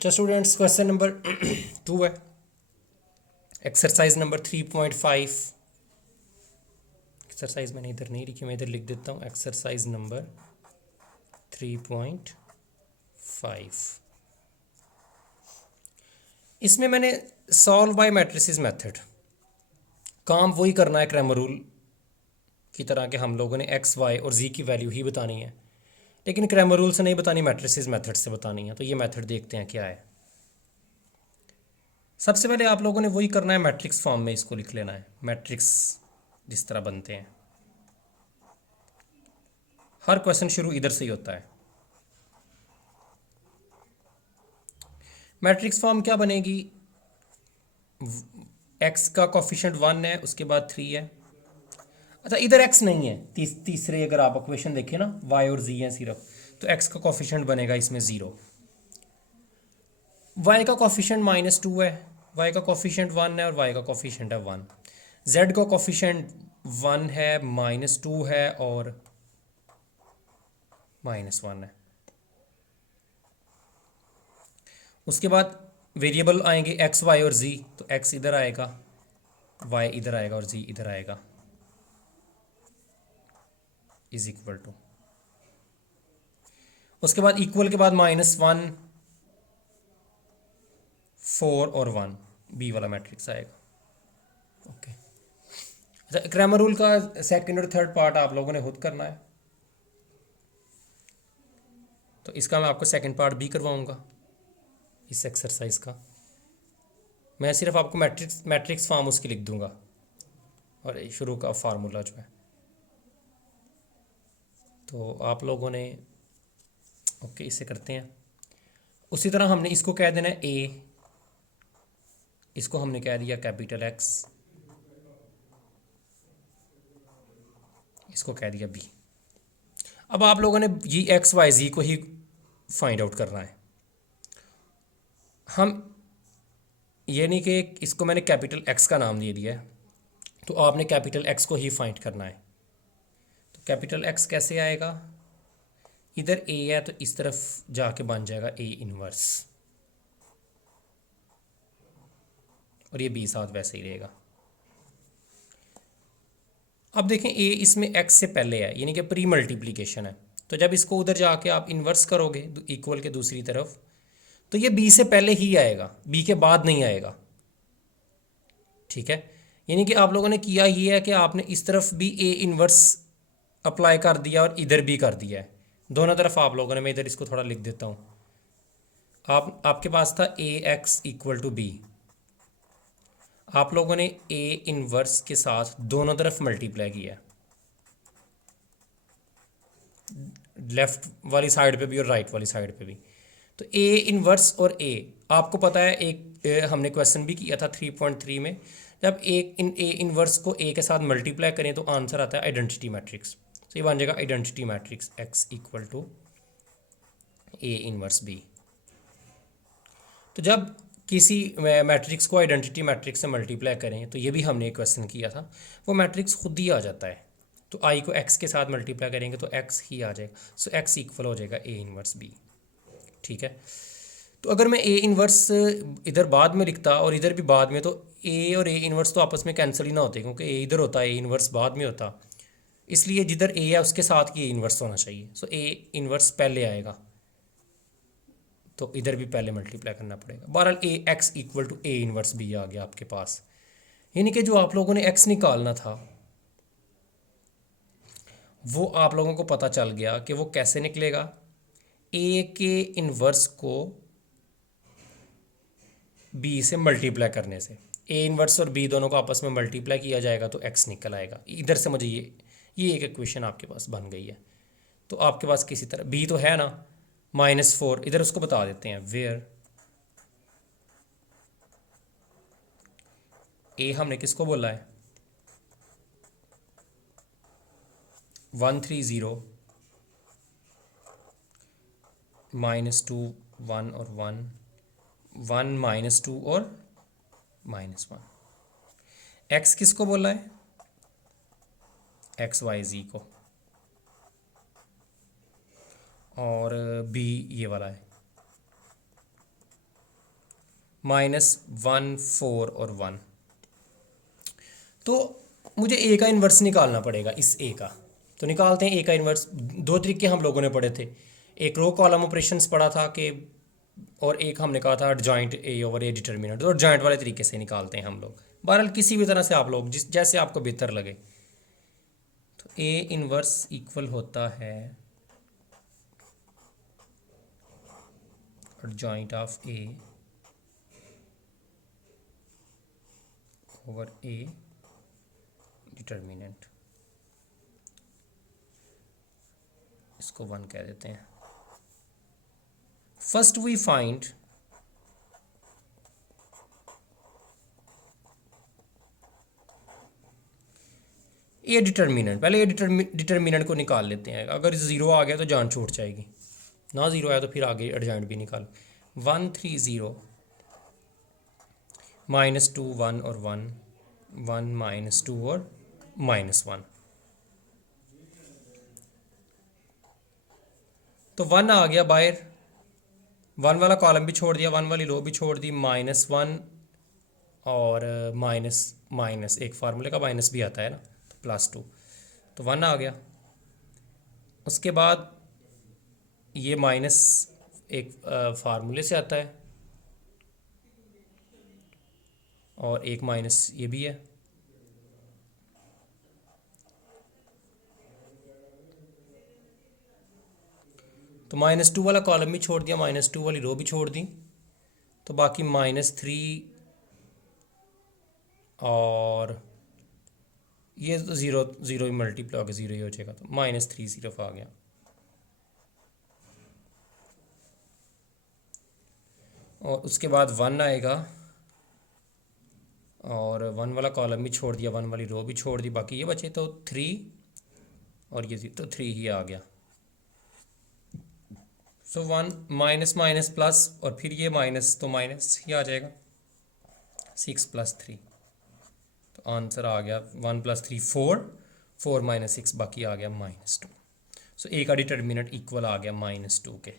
अच्छा students, question number 2 है। Exercise number 3.5। Exercise मैंने इधर नहीं लिखी, मैं इधर लिख देता हूँ। एक्सरसाइज नंबर 3.5, इसमें मैंने सॉल्व बाय मैट्रिसेस मेथड, काम वही करना है क्रैमर रूल की तरह के। हम लोगों ने एक्स वाई और जी की वैल्यू ही बतानी है, लेकिन क्रैमर रूल से नहीं बतानी, मैट्रिसेस मेथड से बतानी है। तो ये मेथड देखते हैं क्या है। सबसे पहले आप लोगों ने वही करना है, मैट्रिक्स फॉर्म में इसको लिख लेना है। मैट्रिक्स जिस तरह बनते हैं, हर क्वेश्चन शुरू इधर से ही होता है। मैट्रिक्स फॉर्म क्या बनेगी? एक्स का कोफिशिएंट 1 है, उसके बाद 3 है। अच्छा, इधर एक्स नहीं है, तीसरे अगर आप इक्वेशन देखें ना, वाई और जी है सिर्फ, तो एक्स का कोफिशिएंट बनेगा इसमें 0। वाई का कोफिशिएंट -2 है, वाई का कोफिशिएंट 1 है और वाई का कोफिशिएंट है 1। जेड का कोफिशिएंट 1 है, -2 है और -1 है। उसके बाद वेरिएबल आएंगे एक्स वाई और जी, तो एक्स इधर आएगा, वाई इधर आएगा और जी इधर आएगा, इज इक्वल टू। उसके बाद इक्वल के बाद -1, 4 और 1, बी वाला मैट्रिक्स आएगा। ओके। अच्छा, क्रैमर रूल का सेकंड और थर्ड पार्ट आप लोगों ने खुद करना है, तो इसका मैं आपको सेकंड पार्ट भी करवाऊंगा इस एक्सरसाइज का। मैं सिर्फ आपको मैट्रिक्स मैट्रिक्स फॉर्म उसकी लिख दूंगा और ये शुरू का फार्मूला जो है। तो आप लोगों ने ओके, इसे करते हैं। उसी तरह हमने इसको कह देना है ए, इसको हमने कह दिया कैपिटल एक्स, इसको कह दिया बी। अब आप लोगों ने ये एक्स वाई जी को ही फाइंड आउट करना है। हम ये नहीं कि इसको मैंने कैपिटल एक्स का नाम दे दिया है, तो आपने कैपिटल एक्स को ही फाइंड करना है। तो कैपिटल एक्स कैसे आएगा? इधर ए है तो इस तरफ जाके बन जाएगा ए इनवर्स, और ये बी साथ वैसे ही रहेगा। अब देखें, ए इसमें एक्स से पहले है, यानी कि प्री मल्टीप्लिकेशन है। तो जब इसको उधर जाके आप इन्वर्स करोगे इक्वल के दूसरी तरफ, तो ये बी से पहले ही आएगा, बी के बाद नहीं आएगा। ठीक है, यानी कि आप लोगों ने किया ये है कि आपने इस तरफ भी ए इन्वर्स अप्लाई कर दिया और इधर भी कर दिया है, दोनों तरफ आप लोगों ने। मैं इधर इसको थोड़ा लिख देता हूँ। आपके पास था ए एक्स इक्वल टू बी, आप लोगों ने ए इनवर्स के साथ दोनों तरफ मल्टीप्लाई किया, लेफ्ट वाली साइड पे भी और राइट वाली साइड पे भी। तो ए इनवर्स और ए, आपको पता है एक हमने क्वेश्चन भी किया था 3.3 में, जब ए इनवर्स को ए के साथ मल्टीप्लाई करें तो आंसर आता है आइडेंटिटी मैट्रिक्स। तो ये बन जाएगा identity matrix X equal to A inverse B. तो जब किसी मैट्रिक्स को आइडेंटिटी मैट्रिक्स से मल्टीप्लाई करें, तो ये भी हमने एक क्वेश्चन किया था, वो मैट्रिक्स खुद ही आ जाता है। तो आई को एक्स के साथ मल्टीप्लाई करेंगे तो एक्स ही आ जाएगा, सो एक्स इक्वल हो जाएगा ए इनवर्स बी। ठीक है, तो अगर मैं ए इनवर्स इधर बाद में लिखता और इधर भी बाद में, तो ए और ए इनवर्स तो आपस में कैंसिल ही ना होते, क्योंकि ए इधर होता है, ए इनवर्स बाद में होता। इसलिए जिधर ए है उसके साथ ही ए इनवर्स होना चाहिए। सो ए इनवर्स पहले आएगा, तो इधर भी पहले मल्टीप्लाई करना पड़ेगा। बहरहाल A X equal to A inverse B आ गया आपके पास। यानी कि जो आप लोगों ने एक्स निकालना था वो आप लोगों को पता चल गया कि वो कैसे निकलेगा। ए के इनवर्स को बी से मल्टीप्लाई करने से, ए इनवर्स और बी दोनों को आपस में मल्टीप्लाई किया जाएगा तो एक्स निकल आएगा। इधर से मुझे ये एक इक्वेशन आपके पास बन गई है। तो आपके पास किसी तरह बी तो है ना, -4, इधर उसको बता देते हैं वेयर ए हमने किसको बोला है, 130, -2, 1 और 1, 1 -2 और -1। एक्स किसको बोला है, एक्स वाई जी को, और बी ये वाला है। -1 4 और 1। तो मुझे ए का इन्वर्स निकालना पड़ेगा इस ए का। तो निकालते हैं ए का इन्वर्स। दो तरीके हम लोगों ने पढ़े थे, एक रो कॉलम ऑपरेशंस पढ़ा था कि, और एक हमने कहा था joint A over A determinant, और जॉइंट वाले तरीके से निकालते हैं हम लोग। बहरहाल किसी भी तरह से आप लोग जिस जैसे आपको बेहतर लगे। तो ए इन्वर्स इक्वल होता है joint of A over A determinant, इसको 1 कह देते हैं। First we find A determinant. पहले ए डिटर्मिनेंट को निकाल लेते हैं। अगर 0 आ गया तो जान छूट जाएगी, ना 0 आया तो फिर आगे एडजॉइंट भी निकाल। 1 3 0 -2 1 और 1 1 -2 और -1। तो 1 आ गया बाहर, 1 वाला कॉलम भी छोड़ दिया, 1 वाली रो भी छोड़ दी। -1 और माइनस माइनस, एक फार्मूले का माइनस भी आता है ना, तो +2। तो 1 आ गया। उसके बाद ये माइनस एक फार्मूले से आता है, और एक माइनस ये भी है। तो -2 वाला कॉलम भी छोड़ दिया, -2 वाली रो भी छोड़ दी। तो बाकी -3 और ये तो 0 0 ही मल्टीप्लाई होकर 0 ही हो जाएगा, तो -3 सिर्फ आ गया। और उसके बाद 1 आएगा, और 1 वाला कॉलम भी छोड़ दिया, 1 वाली रो भी छोड़ दी, बाकी ये बचे तो 3 और ये तो 3 ही आ गया। सो 1 माइनस माइनस प्लस, और फिर ये माइनस तो माइनस ही आ जाएगा। 6 + 3, तो आंसर आ गया 1 + 3 4, 4 - 6 बाकी आ गया -2। सो ए का डिटर्मिनेंट इक्वल आ गया -2 के।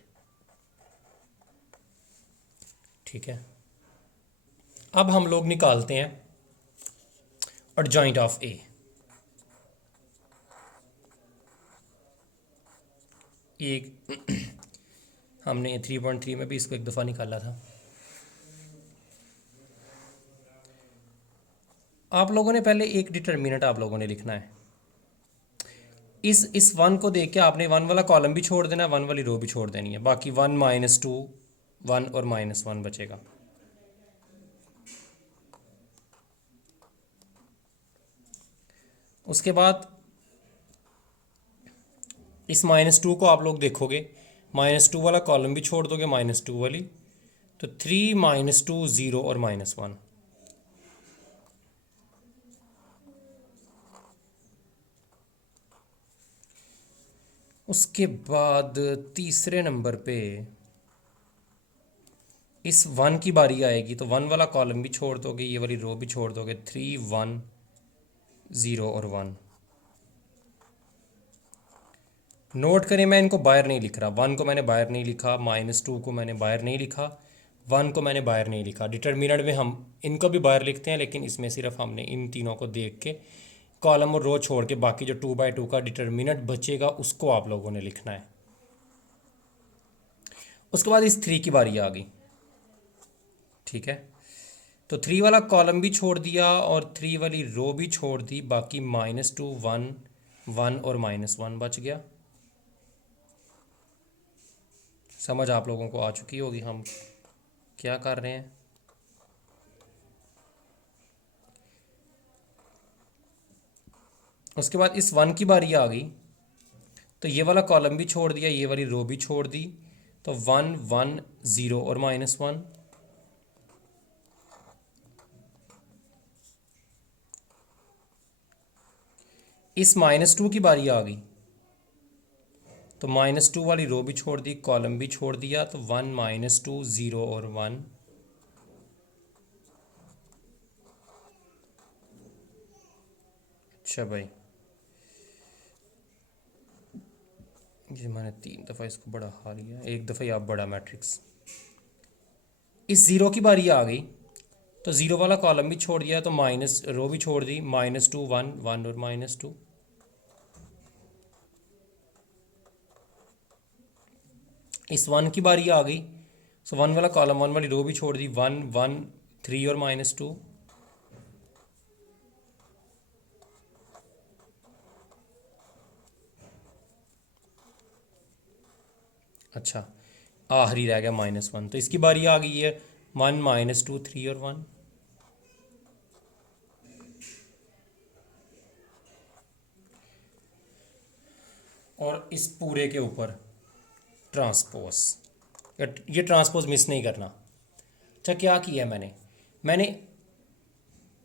ठीक है, अब हम लोग निकालते हैं एडजॉइंट ऑफ ए। एक हमने 3.3 में भी इसको एक दफ़ा निकाला था। आप लोगों ने पहले एक डिटर्मिनेंट आप लोगों ने लिखना है। इस 1 को देख के आपने 1 वाला कॉलम भी छोड़ देना है, 1 वाली रो भी छोड़ देनी है। बाकी 1 -2 1 और -1 बचेगा। उसके बाद इस -2 को आप लोग देखोगे, -2 वाला कॉलम भी छोड़ दोगे, -2 वाली, तो 3 -2 0 और -1। उसके बाद तीसरे नंबर पे इस 1 की बारी आएगी, तो 1 वाला कॉलम भी छोड़ दोगे, ये वाली रो भी छोड़ दोगे, 3 1 0 और 1। नोट करें, मैं इनको बाहर नहीं लिख रहा। 1 को मैंने बाहर नहीं लिखा, -2 को मैंने बाहर नहीं लिखा, 1 को मैंने बाहर नहीं लिखा। डिटर्मिनेंट में हम इनको भी बाहर लिखते हैं, लेकिन इसमें सिर्फ हमने इन तीनों को देख के कॉलम और रो छोड़ के बाकी जो 2/2 का डिटर्मिनेंट बचेगा उसको आप लोगों ने लिखना है। उसके बाद इस 3 की बारी आ गई। ठीक है, तो 3 वाला कॉलम भी छोड़ दिया और 3 वाली रो भी छोड़ दी, बाकी -2 1 1 और -1 बच गया। समझ आप लोगों को आ चुकी होगी हम क्या कर रहे हैं। उसके बाद इस 1 की बारी आ गई, तो ये वाला कॉलम भी छोड़ दिया, ये वाली रो भी छोड़ दी, तो 1 1 0 और -1। इस -2 की बारी आ गई, तो -2 वाली रो भी छोड़ दी, कॉलम भी छोड़ दिया, तो 1 -2 0 और 1। अच्छा भाई, ये मैंने 3 दफ़ा इसको बढ़ा लिया, एक दफ़ा ही आप बड़ा मैट्रिक्स। इस ज़ीरो की बारी आ गई तो ज़ीरो वाला कॉलम भी छोड़ दिया, तो माइनस रो भी छोड़ दी, -2 1 1 और -2। इस 1 की बारी आ गई, सो 1 वाला कॉलम 1 वाली रो भी छोड़ दी, 1 1 3 और -2। अच्छा, आखिरी रह गया -1, तो इसकी बारी आ गई है 1 -2 3 और 1। और इस पूरे के ऊपर ट्रांसपोज, ये ट्रांसपोज मिस नहीं करना। अच्छा, क्या किया मैंने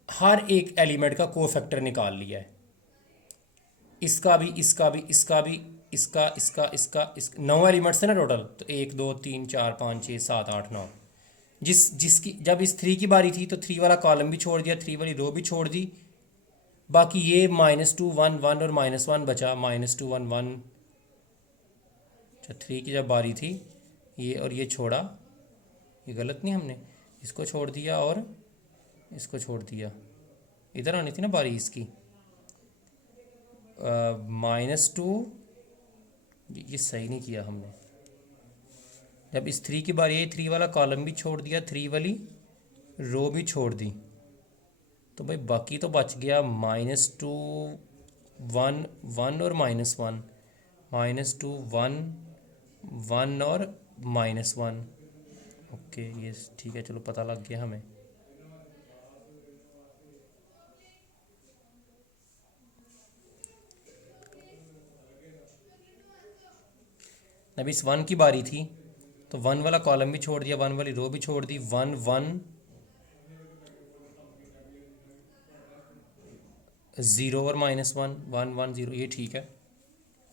हर एक एलिमेंट का कोफैक्टर निकाल लिया है, इसका भी, इसका भी, इसका भी, इसका 9 एलिमेंट्स थे ना टोटल, तो 1 2 3 4 5 6 7 8 9। जिसकी जब इस 3 की बारी थी तो 3 वाला कॉलम भी छोड़ दिया, 3 वाली रो भी छोड़ दी, बाकी ये -2 1 1 और -1 बचा, -2 1 1। अच्छा, 3 की जब बारी थी ये और ये छोड़ा, ये गलत नहीं, हमने इसको छोड़ दिया और इसको छोड़ दिया, इधर आनी थी ना बारी इसकी, -2, ये सही नहीं किया हमने। जब इस 3 की बारी आई, 3 वाला कॉलम भी छोड़ दिया, 3 वाली रो भी छोड़ दी, तो भाई बाकी तो बच गया -2 1 1 और -1, -2 1 1 और -1। ओके, ये ठीक है, चलो पता लग गया हमें। जब इस 1 की बारी थी तो 1 वाला कॉलम भी छोड़ दिया, 1 वाली रो भी छोड़ दी, 1 1 0 और -1 1 1 0, ये ठीक है।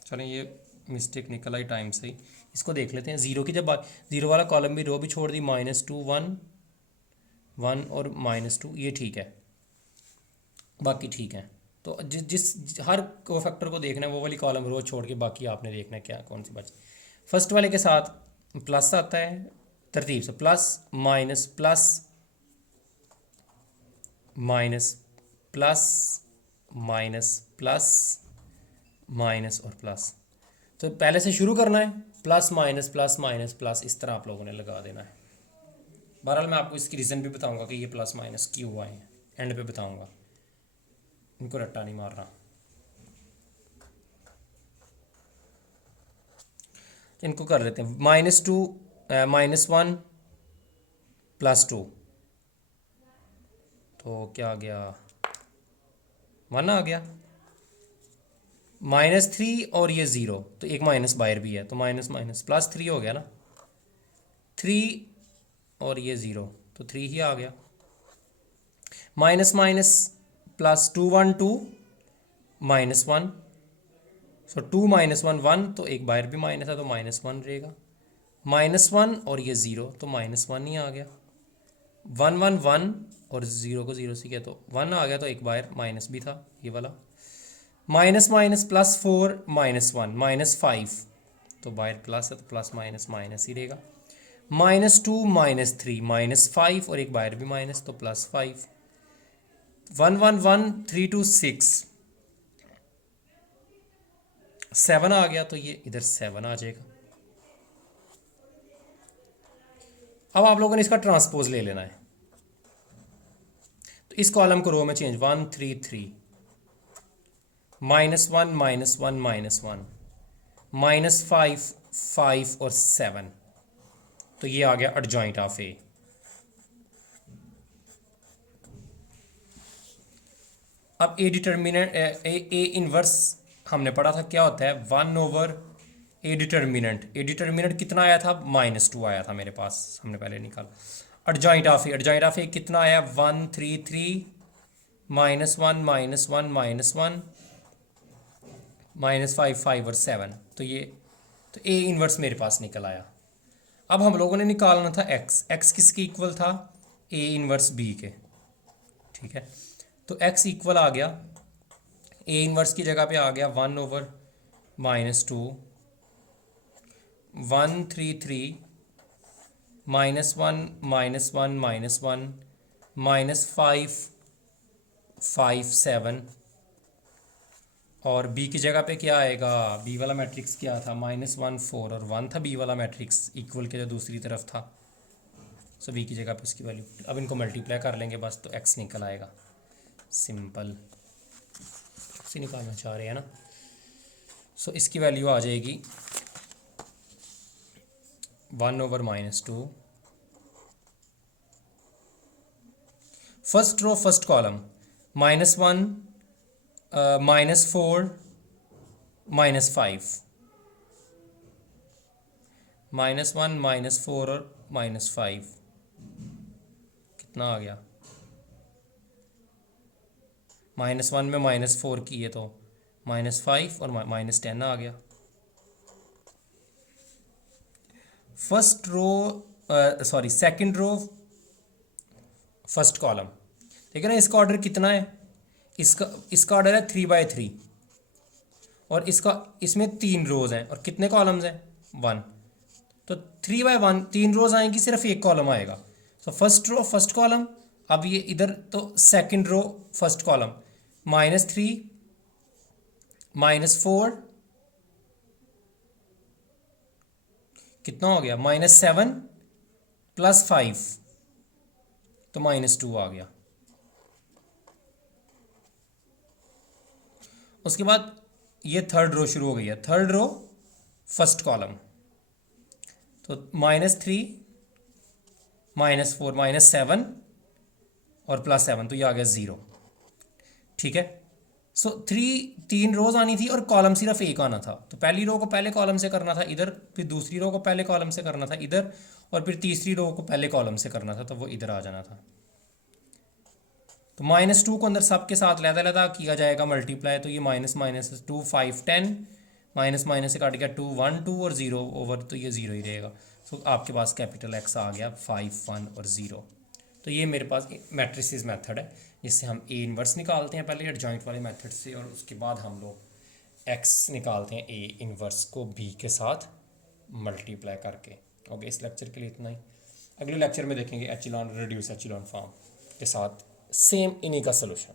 चलें, ये मिस्टेक निकल आई टाइम से ही, इसको देख लेते हैं। ज़ीरो की जब बात, ज़ीरो वाला कॉलम भी रो भी छोड़ दी, -2 1 1 और -2, ये ठीक है, बाकी ठीक है। तो जिस हर को फैक्टर को देखना है, वो वाली कॉलम रो छोड़ के बाकी आपने देखना है क्या कौन सी बची। फर्स्ट वाले के साथ प्लस आता है तरतीब से, plus minus plus minus plus minus plus minus और प्लस। तो पहले से शुरू करना है, plus minus plus minus plus, इस तरह आप लोगों ने लगा देना है। बहरहाल मैं आपको इसकी रीज़न भी बताऊंगा कि ये प्लस माइनस क्यों हुआ है, एंड पे बताऊंगा, इनको रट्टा नहीं मारना। इनको कर लेते हैं, -2 -1 +2, तो क्या आ गया, 1 आ गया, -3 और ये 0, तो एक माइनस बाहर भी है, तो माइनस माइनस +3 हो गया ना, 3 और ये 0, तो 3 ही आ गया, माइनस माइनस +2 1 2 -1, सो 2 -1 1, तो एक बाहर भी माइनस है तो -1 रहेगा, -1 और ये 0, तो -1 ही आ गया, 1 1 1 और 0 को 0 से किया तो 1 आ गया, तो एक बार माइनस भी था ये वाला, माइनस माइनस +4 -1 -5, तो बाहर प्लस है तो प्लस माइनस माइनस ही रहेगा, -2 -3 -5 और एक बाहर भी माइनस, तो +5, 1 1 1 3 2 6 7 आ गया, तो ये इधर 7 आ जाएगा। अब आप लोगों ने इसका ट्रांसपोज ले लेना है, तो इस कॉलम को रो में चेंज, 1 3 3 -1 -1 -1 -5 5 और 7, तो ये आ गया एडजॉइंट ऑफ ए। अब ए डिटर्मिनेंट, ए इनवर्स हमने पढ़ा था क्या होता है, 1/ए डिटर्मिनेंट। ए डिटर्मिनेंट कितना आया था, -2 आया था मेरे पास, हमने पहले निकाला। Adjoint of A, adjoint of A कितना आया, 1 3 3 -1 -1 -1 -5 5 और 7, तो ये, तो ए इनवर्स मेरे पास निकल आया। अब हम लोगों ने निकालना था एक्स, एक्स किसके इक्वल था, ए इनवर्स बी के, ठीक है। तो एक्स इक्वल आ गया, ए इनवर्स की जगह पे आ गया 1/-2 1 3 3 -1 -1 -1 -5 5 7 और बी की जगह पे क्या आएगा, बी वाला मैट्रिक्स क्या था, -1 4 और 1 था बी वाला मैट्रिक्स इक्वल के जो दूसरी तरफ था। सो बी की जगह पे उसकी वैल्यू, अब इनको मल्टीप्लाई कर लेंगे बस तो एक्स निकल आएगा, सिंपल से निकालना चाह रहे हैं ना। सो इसकी वैल्यू आ जाएगी 1/-2 फर्स्ट रो फर्स्ट कॉलम -1 -4 -5 -1 -4 और -5 कितना आ गया, -1 में -4 किए तो -5 और -10 आ गया। First row sorry second row first column, ठीक है ना। इसका ऑर्डर कितना है, इसका ऑर्डर है 3/3 और इसमें 3 रोज हैं और कितने कॉलम्स हैं 1, तो 3/1 3 रोज आएंगी, सिर्फ एक कॉलम आएगा। तो फर्स्ट रो फर्स्ट कॉलम, अब ये इधर तो सेकंड रो फर्स्ट कॉलम -3 -4 कितना हो गया, -7 + 5 तो -2 आ गया। उसके बाद ये थर्ड रो शुरू हो गई है, थर्ड रो फर्स्ट कॉलम, तो -3 -4 -7 और +7 तो ये आ गया 0, ठीक है। सो 3 रोज आनी थी और कॉलम सिर्फ एक आना था, तो पहली रो को पहले कॉलम से करना था इधर, फिर दूसरी रो को पहले कॉलम से करना था इधर, और फिर तीसरी रो को पहले कॉलम से करना था, तो वो इधर आ जाना था। तो -2 को अंदर सबके साथ लहदा किया जाएगा मल्टीप्लाई, तो ये -2 5 10 माइनस से काट गया 2 1 2 और 0 ओवर, तो ये 0 ही रहेगा। सो आपके पास कैपिटल एक्स आ गया 5 1 और 0। तो ये मेरे पास मैट्रिसेस मेथड है जिससे हम ए इन्वर्स निकालते हैं पहले एडजॉइंट वाले मेथड से, और उसके बाद हम लोग एक्स निकालते हैं ए इन्वर्स को बी के साथ मल्टीप्लाई करके। ओके, इस लेक्चर के लिए इतना ही। अगले लेक्चर में देखेंगे एचिलॉन रिड्यूस एचिलॉन फॉर्म के साथ सेम इन्हीं का सोल्यूशन।